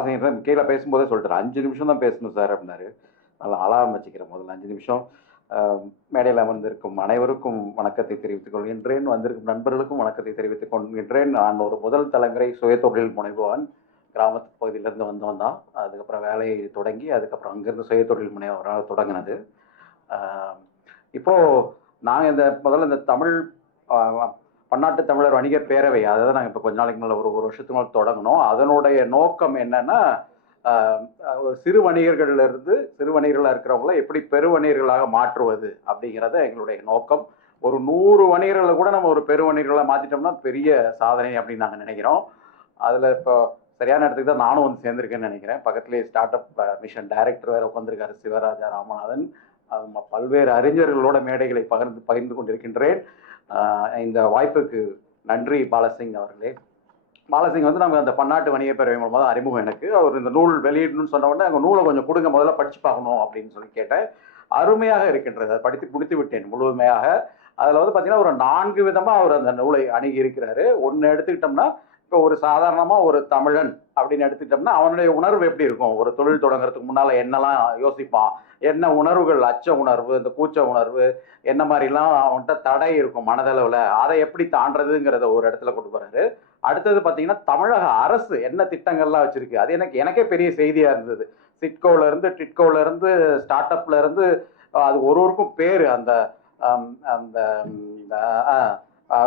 பாலசிங்கம் கீழே பேசும்போதே சொல்லிட்டாரு, 5 நிமிஷம் தான் பேசணும் சார் அப்படின்னாரு. நல்லா அலாரம் வச்சுக்கிறேன், முதல்ல 5 நிமிஷம். மேடையில் அமர்ந்திருக்கும் அனைவருக்கும் வணக்கத்தை தெரிவித்துக் கொள்கின்றேன். வந்திருக்கும் நண்பர்களுக்கும் வணக்கத்தை தெரிவித்துக் கொள்கின்றேன். நான் ஒரு முதல் தலைமுறை சுயதொழில் முனைவோன். கிராமத்து பகுதியிலேருந்து வந்தவன் தான். அதுக்கப்புறம் வேலையை தொடங்கி அதுக்கப்புறம் அங்கேருந்து சுயதொழில் முனைவராக தொடங்கினது. இப்போது நாங்கள் முதல்ல இந்த தமிழ் பன்னாட்டு தமிழர் வணிகர் பேரவை, அதாவது நாங்கள் இப்போ கொஞ்ச நாளைக்கு மேலே ஒரு வருஷத்துக்கு மேலே தொடங்கினோம். அதனுடைய நோக்கம் என்னன்னா, சிறு வணிகர்களாக இருக்கிறவங்கள எப்படி பெருவணிகர்களாக மாற்றுவது அப்படிங்கிறத எங்களுடைய நோக்கம். ஒரு 100 வணிகர்களை கூட நம்ம ஒரு பெருவணிகர்களாக மாற்றிட்டோம்னா பெரிய சாதனை அப்படின்னு நாங்கள் நினைக்கிறோம். அதில் இப்போ சரியான இடத்துக்கு தான் நானும் வந்து சேர்ந்திருக்கேன்னு நினைக்கிறேன். பக்கத்துலேயே ஸ்டார்ட் அப் மிஷன் டைரக்டர் வேறு உட்காந்துருக்காரு சிவராஜா ராமநாதன். பல்வேறு அறிஞர்களோட மேடைகளை பகிர்ந்து கொண்டிருக்கின்றேன். இந்த வாய்ப்புக்கு நன்றி பாலசிங் அவர்களே. பாலசிங் வந்து நமக்கு அந்த பன்னாட்டு வணிக பேரவை மூலமாக தான் அறிமுகம் எனக்கு. அவர் இந்த நூல் வெளியிடணும்னு சொன்ன உடனே அங்கே நூலை கொஞ்சம் கொடுங்க, முதல்ல படித்து பார்க்கணும் அப்படின்னு சொல்லி கேட்டேன். அருமையாக இருக்கின்றது, அதை படித்து முடித்து விட்டேன் முழுவதுமையாக. அதில் வந்து பார்த்தீங்கன்னா ஒரு 4 விதமாக அவர் அந்த நூலை அணுகி இருக்கிறாரு. ஒன்று எடுத்துக்கிட்டோம்னா, இப்போ ஒரு சாதாரணமாக ஒரு தமிழன் அப்படின்னு எடுத்துக்கிட்டோம்னா அவனுடைய உணர்வு எப்படி இருக்கும், ஒரு தொழில் தொடங்குறதுக்கு முன்னால் என்னெல்லாம் யோசிப்பான், என்ன உணர்வுகள், அச்ச உணர்வு, இந்த கூச்ச உணர்வு, என்ன மாதிரிலாம் அவன்கிட்ட தடை இருக்கும் மனதளவில், அதை எப்படி தாண்டதுங்கிறத ஒரு இடத்துல கொண்டு போறாரு. அடுத்தது பார்த்தீங்கன்னா தமிழக அரசு என்ன திட்டங்கள்லாம் வச்சிருக்கு, அது எனக்கே பெரிய செய்தியாக இருந்தது. சிட்கோல இருந்து டிட்கோல இருந்து ஸ்டார்ட் அப்ல இருந்து அது ஒருவருக்கும் பேர், அந்த அந்த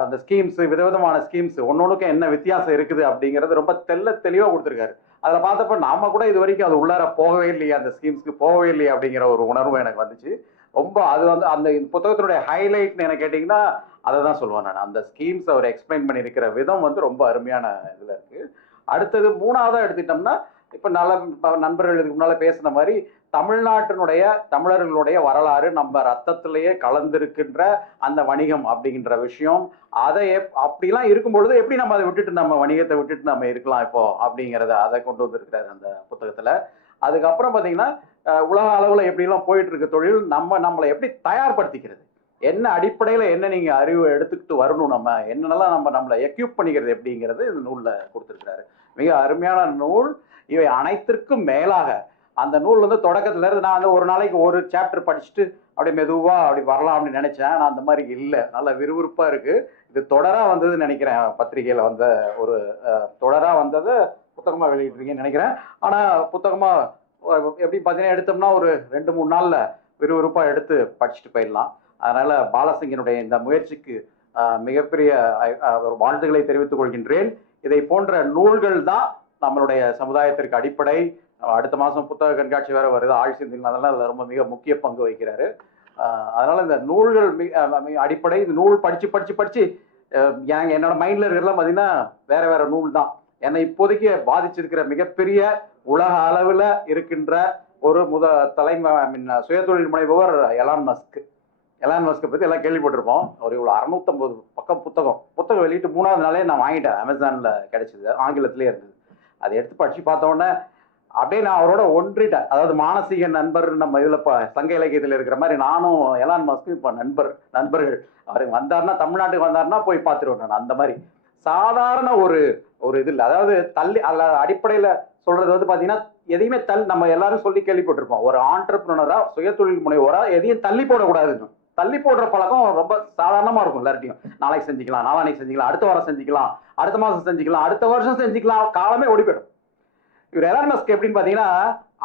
அந்த ஸ்கீம்ஸ், விதவிதமான ஸ்கீம்ஸ், ஒன்னொன்றுக்கும் என்ன வித்தியாசம் இருக்குது அப்படிங்கிறது ரொம்ப தெளிவாக கொடுத்துருக்காரு. அதில் பார்த்தப்ப நாம கூட இது வரைக்கும் அது உள்ளார போகவே இல்லையா, அந்த ஸ்கீம்ஸ்க்கு போகவே இல்லையா அப்படிங்கிற ஒரு உணர்வு எனக்கு வந்துச்சு. ரொம்ப அது வந்து அந்த புத்தகத்தினுடைய ஹைலைட்னு என்ன கேட்டிங்கன்னா அதை தான் சொல்லுவேன் நான். அந்த ஸ்கீம்ஸ் அவர் எக்ஸ்பிளைன் பண்ணியிருக்கிற விதம் வந்து ரொம்ப அருமையான இதில் இருக்குது. அடுத்தது 3ஆவதாக எடுத்துக்கிட்டோம்னா, இப்போ நண்பர்கள் இதுக்கு முன்னால் பேசின மாதிரி தமிழர்களுடைய வரலாறு, நம்ம ரத்தத்திலேயே கலந்திருக்கின்ற அந்த வணிகம் அப்படிங்கிற விஷயம், அதை அப்படிலாம் இருக்கும் பொழுது எப்படி நம்ம அதை விட்டுட்டு நம்ம வணிகத்தை விட்டுட்டு நம்ம இருக்கலாம் இப்போ அப்படிங்கிறத அதை கொண்டு வந்திருக்கிறாரு அந்த புத்தகத்தில். அதுக்கப்புறம் பார்த்தீங்கன்னா உலக அளவில் எப்படிலாம் போயிட்டு இருக்கு தொழில், நம்மளை எப்படி தயார்படுத்திக்கிறது, என்ன அடிப்படையில் என்ன நீங்கள் அறிவு எடுத்துக்கிட்டு வரணும், நம்ம என்னென்னலாம் நம்மளை எக்யூப் பண்ணிக்கிறது எப்படிங்கிறது இந்த நூலில் கொடுத்துருக்கிறாரு. மிக அருமையான நூல். இவை அனைத்திற்கும் மேலாக அந்த நூல் வந்து தொடக்கத்துல இருந்து நான் வந்து ஒரு நாளைக்கு ஒரு சாப்டர் படிச்சுட்டு அப்படியே மெதுவா அப்படி வரலாம் அப்படின்னு நினைச்சேன். ஆனால் அந்த மாதிரி இல்லை, நல்ல விறுவிறுப்பா இருக்கு. இது தொடரா வந்ததுன்னு நினைக்கிறேன், பத்திரிகையில வந்த ஒரு தொடரா வந்தது புத்தகமா வெளியிட்டுருக்கீங்கன்னு நினைக்கிறேன். ஆனா புத்தகமா எப்படி பார்த்தீங்கன்னா எடுத்தோம்னா ஒரு 2-3 நாள்ல விறுவிறுப்பா எடுத்து படிச்சுட்டு போயிடலாம். அதனால பாலசிங்கனுடைய இந்த முயற்சிக்கு மிகப்பெரிய வாழ்த்துக்களை தெரிவித்துக் கொள்கின்றேன். இதை போன்ற நூல்கள் தான் நம்மளுடைய சமுதாயத்திற்கு அடிப்படை. அடுத்த மாதம் புத்தக கண்காட்சி வேற வருது, ஆழ்சிந்தில், அதெல்லாம் அதில் ரொம்ப மிக முக்கிய பங்கு வகிக்கிறாரு. அதனால இந்த நூல்கள் அடிப்படை. இந்த நூல் படிச்சு என்னோட மைண்ட்ல இருக்கிறதெல்லாம் பார்த்தீங்கன்னா வேற நூல் தான். என்னை இப்போதைக்கு பாதிச்சிருக்கிற மிகப்பெரிய உலக அளவில் இருக்கின்ற ஒரு சுயதொழில் முனைபவர் எலான் மஸ்கை பற்றி எல்லாம் கேள்விப்பட்டிருப்போம். ஒரு இவ்வளோ 650 பக்கம் புத்தகம் வெளியிட்டு 3ஆவது நாளே நான் வாங்கிட்டேன், அமேசானில் கிடைச்சிது, ஆங்கிலத்திலே இருந்தது. அதை எடுத்து படித்து பார்த்தோன்னே அப்படியே நான் அவரோட ஒன்றிட்டேன். அதாவது மானசீக நண்பர் நம்ம இதில் இப்போ சங்க இலக்கியத்தில் இருக்கிற மாதிரி நானும் எலான் மஸ்க்கும் இப்போ நண்பர்கள். அவர் வந்தார்னா, தமிழ்நாட்டுக்கு வந்தார்னா போய் பார்த்துருவேன் நான். அந்த மாதிரி சாதாரண ஒரு இது இல்லை. அதாவது அடிப்படையில் சொல்றது வந்து பார்த்தீங்கன்னா எதையுமே நம்ம எல்லாரும் சொல்லி கேள்விப்பட்டிருப்போம், ஒரு ஆண்டர்பிரினரா சுயதொழில் முனைவோரா எதையும் தள்ளி போடக்கூடாதுன்னு. தள்ளி போடுற பழக்கம் ரொம்ப சாதாரணமா இருக்கும் எல்லார்ட்டையும். நாளைக்கு செஞ்சுக்கலாம், நாளானைக்கு செஞ்சுக்கலாம், அடுத்த வாரம் செஞ்சுக்கலாம், அடுத்த மாதம் செஞ்சுக்கலாம், அடுத்த வருஷம் செஞ்சுக்கலாம், காலமே ஓடி போயிடும். இவர் எலான் மஸ்க் எப்படின்னு பார்த்தீங்கன்னா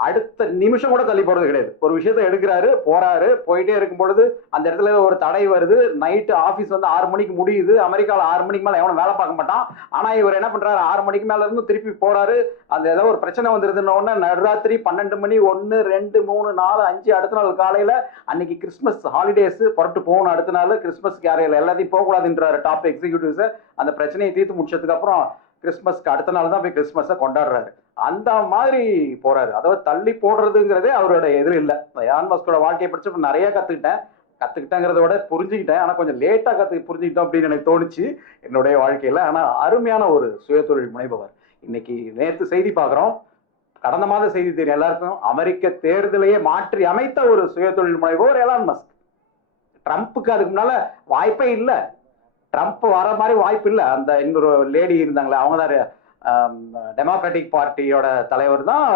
அடுத்த நிமிஷம் கூட தள்ளி போடுறது கிடையாது. ஒரு விஷயத்தை எடுக்கிறாரு, போறாரு, போயிட்டே இருக்கும் பொழுது அந்த இடத்துல ஒரு தடை வருது. நைட்டு ஆஃபீஸ் வந்து 6 மணிக்கு முடியுது. அமெரிக்காவில் 6 மணிக்கு மேலே எவனும் வேலை பார்க்க மாட்டான். ஆனால் இவர் என்ன பண்றாரு, 6 மணிக்கு மேல இருந்து திருப்பி போறாரு. அந்த ஏதோ ஒரு பிரச்சனை வந்துருதுன்னு உடனே நடுராத்திரி 12 மணி 1 2 3 4 5 அடுத்த நாள் காலையில அன்னைக்கு கிறிஸ்மஸ் ஹாலிடேஸ் புறப்பட்டு போகணும். அடுத்த நாள் கிறிஸ்மஸ்க்கு யாரையும் எல்லாத்தையும் போகக்கூடாதுன்றாரு டாப் எக்ஸிக்யூட்டிவ்ஸ். அந்த பிரச்சனையை தீர்த்து முடிச்சதுக்கு அப்புறம் கிறிஸ்மஸ்க்கு அடுத்த நாள் தான் போய் கிறிஸ்மஸை கொண்டாடுறாரு. அந்த மாதிரி போறாரு. அதாவது தள்ளி போடுறதுங்கிறதே அவரோட எதிர் இல்லை. எலான் மஸ்கோட வாழ்க்கையை படிச்சு நிறைய கத்துக்கிட்டேங்கிறத விட புரிஞ்சுக்கிட்டேன். ஆனால் கொஞ்சம் லேட்டா புரிஞ்சுக்கிட்டோம் அப்படின்னு எனக்கு தோணுச்சு என்னுடைய வாழ்க்கையில. ஆனால் அருமையான ஒரு சுயதொழில் முனைபவர். இன்னைக்கு நேற்று செய்தி பார்க்குறோம், கடந்த மாத செய்தி தெரியும் எல்லாருக்கும், அமெரிக்க தேர்தலையே மாற்றி அமைத்த ஒரு சுயதொழில் முனைபவர் எலான் மஸ்க். ட்ரம்ப்புக்கு அதுக்கு முன்னால வாய்ப்பே இல்லை, ட்ரம்ப் வர மாதிரி வாய்ப்பு இல்லை. அந்த இன்னொரு லேடி இருந்தாங்களே, அவங்க தான் டெமோக்ராட்டிக் பார்ட்டியோட தலைவர் தான்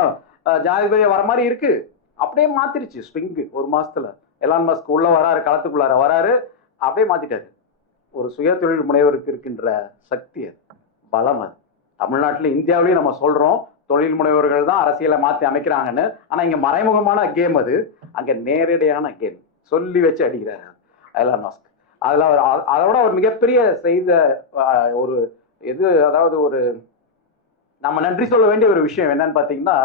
ஜனாதிபதியா வர மாதிரி இருக்கு. அப்படியே மாத்திருச்சு ஸ்விங்கு ஒரு மாசத்துல. எலான் மஸ்க் உள்ள வராரு, களத்துக்குள்ளார வராரு, அப்படியே மாத்திட்டாரு. ஒரு சுய தொழில் முனைவருக்கு இருக்கின்ற சக்தி, அது பலம். அது தமிழ்நாட்டில் இந்தியாவிலையும் நம்ம சொல்றோம் தொழில் முனைவர்கள் தான் அரசியலை மாற்றி அமைக்கிறாங்கன்னு. ஆனா இங்க மறைமுகமான கேம், அது அங்க நேரடியான கேம். சொல்லி வச்சு அடிக்கிறாரு எலான் மஸ்க். அதுல அதோட ஒரு மிகப்பெரிய செய்த ஒரு இது, அதாவது ஒரு நம்ம நன்றி சொல்ல வேண்டிய ஒரு விஷயம் என்னன்னு பாத்தீங்கன்னா,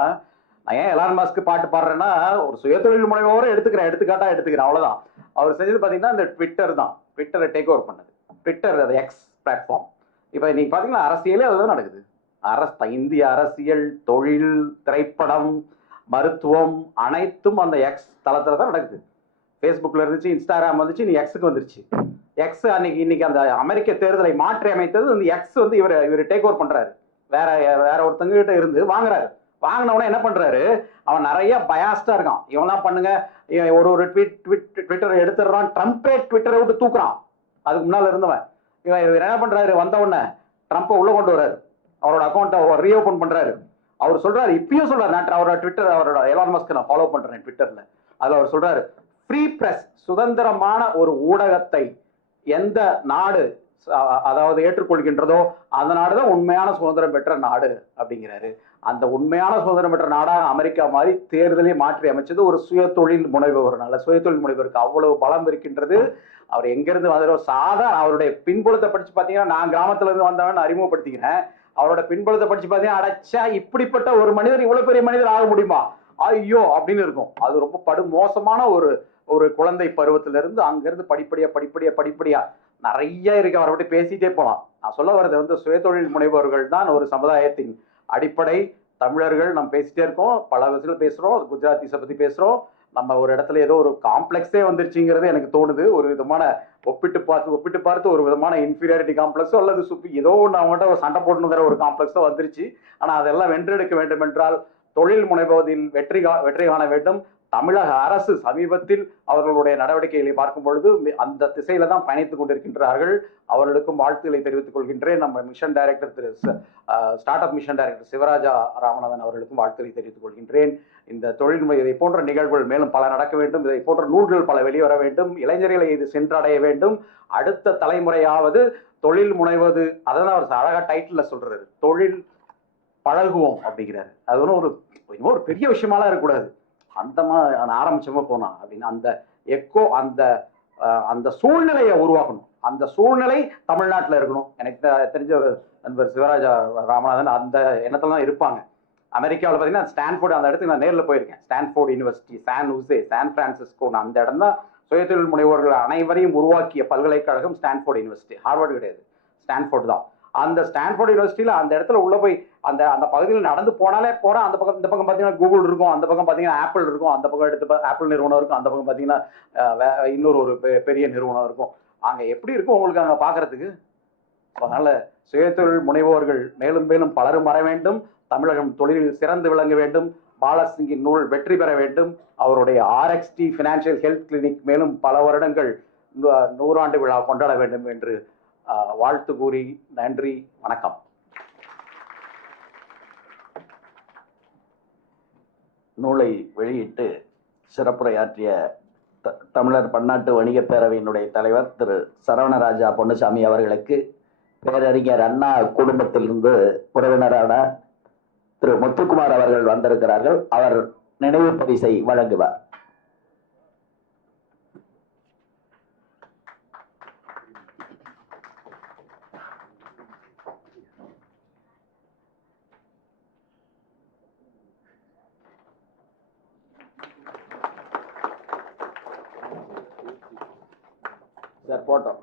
நான் ஏன் எலான் மஸ்க் பாட்டு பாடுறேன்னா, ஒரு சுயதொழில் முனைவோரை எடுத்துக்காட்டா எடுத்துக்கிறேன், அவ்வளவுதான். அவர் செஞ்சது பாத்தீங்கன்னா இந்த ட்விட்டர் தான். ட்விட்டரை டேக் ஓவர் பண்ணது. ட்விட்டர், அது எக்ஸ் பிளாட்ஃபார்ம். இப்ப நீங்க பாத்தீங்கன்னா அரசியலே அதுதான் நடக்குது. இந்திய அரசியல், தொழில், திரைப்படம், மருத்துவம் அனைத்தும் அந்த எக்ஸ் தளத்துல தான் நடக்குது. ஃபேஸ்புக்ல இருந்துச்சு, இன்ஸ்டாகிராம் வந்துச்சு, நீ எக்ஸுக்கு வந்துருச்சு. எக்ஸ் இன்னைக்கு அந்த அமெரிக்க தேர்தலை மாற்றி அமைத்தது அந்த எக்ஸ் இவர் டேக் ஓவர் பண்றாரு. வேற ஒருத்தங்க கிட்ட இருந்து வாங்குறாரு. வாங்கினவன என்ன பண்றாரு, அவன் நிறைய பயாஸ்டா இருக்கான். இவெல்லாம் பண்ணுங்க, ஒரு ட்விட்டரை எடுத்துடுறான், ட்ரம்பே ட்விட்டரை விட்டு தூக்குறான். அதுக்கு முன்னால இருந்தவன் இவர் என்ன பண்றாரு, வந்தவொடனே ட்ரம்ப்பை உள்ள கொண்டு வர்றாரு, அவரோட அக்கௌண்ட்டை ரீஓபன் பண்றாரு. அவர் சொல்றாரு, இப்பயும் சொல்றாரு, நான் அவரோட ட்விட்டர், அவரோட எலான் மஸ்க் நான் ஃபாலோ பண்றேன் ட்விட்டர்ல. அதுல அவர் சொல்றாரு, ஃப்ரீ பிரஸ், சுதந்திரமான ஒரு ஊடகத்தை எந்த நாடு அதாவது ஏற்றுக்கொள்கின்றதோ அந்த நாடுதான் உண்மையான சுதந்திரம் பெற்ற நாடு அப்படிங்கிறாரு. அந்த உண்மையான சுதந்திரம் பெற்ற நாடாக அமெரிக்கா மாதிரி தேர்தலை மாற்றி அமைச்சது ஒரு சுய தொழில் முனைபவர்னால. சுய தொழில் முனைவருக்கு அவ்வளவு பலம் இருக்கின்றது. அவர் எங்கிருந்து வந்தாரோ, சாதாரண அவருடைய பின்புலத்தை படிச்சு பாத்தீங்கன்னா, நான் கிராமத்துல இருந்து வந்தவன் அறிமுகப்படுத்திக்கிறேன். அவரோட பின்புலத்தை படிச்சு பாத்தீங்கன்னா, அடைச்சா இப்படிப்பட்ட ஒரு மனிதர் இவ்வளவு பெரிய மனிதர் ஆக முடியுமா, ஐயோ அப்படின்னு இருக்கும். அது ரொம்ப படு மோசமான ஒரு குழந்தை பருவத்திலிருந்து அங்கிருந்து படிப்படியா நிறைய இருக்கு. அவரை பற்றி பேசிட்டே போலாம். நான் சொல்ல வர்றது சுயதொழில் முனைவோர்கள் தான் ஒரு சமுதாயத்தின் அடிப்படை. தமிழர்கள் நம்ம பேசிட்டே இருக்கோம், பல விஷயங்கள் பேசுறோம், குஜராத்திஸை பத்தி பேசுறோம். நம்ம ஒரு இடத்துல ஏதோ ஒரு காம்ப்ளெக்ஸே வந்துருச்சுங்கிறது எனக்கு தோணுது. ஒரு விதமான ஒப்பிட்டு பார்த்து ஒரு விதமான இன்ஃபீரியாரிட்டி காம்ப்ளெக்ஸோ அல்லது ஏதோ ஒன்று அவங்ககிட்ட ஒரு சண்டை போடணுங்கிற ஒரு காம்ப்ளெக்ஸோ வந்துருச்சு. ஆனா அதெல்லாம் வென்றெடுக்க வேண்டும் என்றால் தொழில் முனைவதில் வெற்றி காண வேண்டும். தமிழக அரசு சமீபத்தில் அவர்களுடைய நடவடிக்கைகளை பார்க்கும் பொழுது அந்த திசையில தான் பயணித்துக் கொண்டிருக்கின்றார்கள். அவர்களுக்கும் வாழ்த்துக்களை தெரிவித்துக் கொள்கின்றேன். நம்ம mission director start up mission director Sivaraja Ramanathan அவர்களுக்கும் வாழ்த்துக்களை தெரிவித்துக் கொள்கின்றேன். இந்த தொழில்முறை இதை போன்ற நிகழ்வுகள் மேலும் பல நடக்க வேண்டும். இதை போன்ற நூல்கள் பல வெளிவர வேண்டும். இளைஞர்களை இது சென்றடைய வேண்டும். அடுத்த தலைமுறையாவது தொழில் முனைவது, அதான் அவர் அழகா டைட்டில்ல சொல்றாரு, தொழில் பழகுவோம் அப்படிங்கிறாரு. அது ஒரு பெரிய விஷயமாலாம் இருக்கக்கூடாது. அந்த ஆரம்பிச்சமா போனா அப்படின்னு அந்த எக்கோ, அந்த சூழ்நிலையை உருவாக்கணும். அந்த சூழ்நிலை தமிழ்நாட்டில் இருக்கணும். எனக்கு தெரிஞ்ச ஒரு நண்பர் சிவராஜா ராமநாதன் அந்த எண்ணத்துல தான் இருப்பாங்க. அமெரிக்காவில் பார்த்தீங்கன்னா ஸ்டான்ஃபோர்டு, அந்த இடத்துக்கு நான் நேரில் போயிருக்கேன். ஸ்டான்ஃபோர்டு யூனிவர்சிட்டி, சான் பிரான்சிஸ்கோ, அந்த இடம் தான் சுயதொழில் முனைவோர்கள் அனைவரையும் உருவாக்கிய பல்கலைக்கழகம் ஸ்டான்ஃபோர்டு யூனிவர்சிட்டி. ஹார்வர்டு கிடையாது, ஸ்டான்ஃபோர்டு தான். அந்த ஸ்டான்ஃபோர்டு யூனிவர்சிட்டியில அந்த இடத்துல உள்ள போய் அந்த பகுதியில் நடந்து போனாலே போறோம். அந்த பக்கம், இந்த பக்கம் பார்த்தீங்கன்னா கூகுள் இருக்கும், அந்த பக்கம் பார்த்தீங்கன்னா ஆப்பிள் இருக்கும், அந்த பக்கம் எடுத்து ஆப்பிள் நிறுவனம் இருக்கும், அந்த பக்கம் பார்த்தீங்கன்னா இன்னொரு ஒரு பெரிய நிறுவனம் இருக்கும். அங்க எப்படி இருக்கும் உங்களுக்கு அங்க பாக்குறதுக்கு? அதனால சுயதொழில் முனைவோர்கள் மேலும் மேலும் பலரும் வர வேண்டும். தமிழகம் தொழிலில் சிறந்து விளங்க வேண்டும். பாலசிங்கின் நூல் வெற்றி பெற வேண்டும். அவருடைய RXT ஃபினான்சியல் ஹெல்த் கிளினிக் மேலும் பல வருடங்கள் 100 ஆண்டு விழா கொண்டாட வேண்டும் என்று வாழ்த்து கூறி நன்றி, வணக்கம். நூலை வெளியிட்டு சிறப்புரையாற்றிய தமிழர் பன்னாட்டு வணிக பேரவையினுடைய தலைவர் திரு சரவணராஜா பொன்னுசாமி அவர்களுக்கு பேரறிஞர் அண்ணா குடும்பத்திலிருந்து உறவினரான திரு முத்துக்குமார் அவர்கள் வந்திருக்கிறார்கள். அவர் நினைவு பரிசை வழங்குவார். சார் போட்டோம்.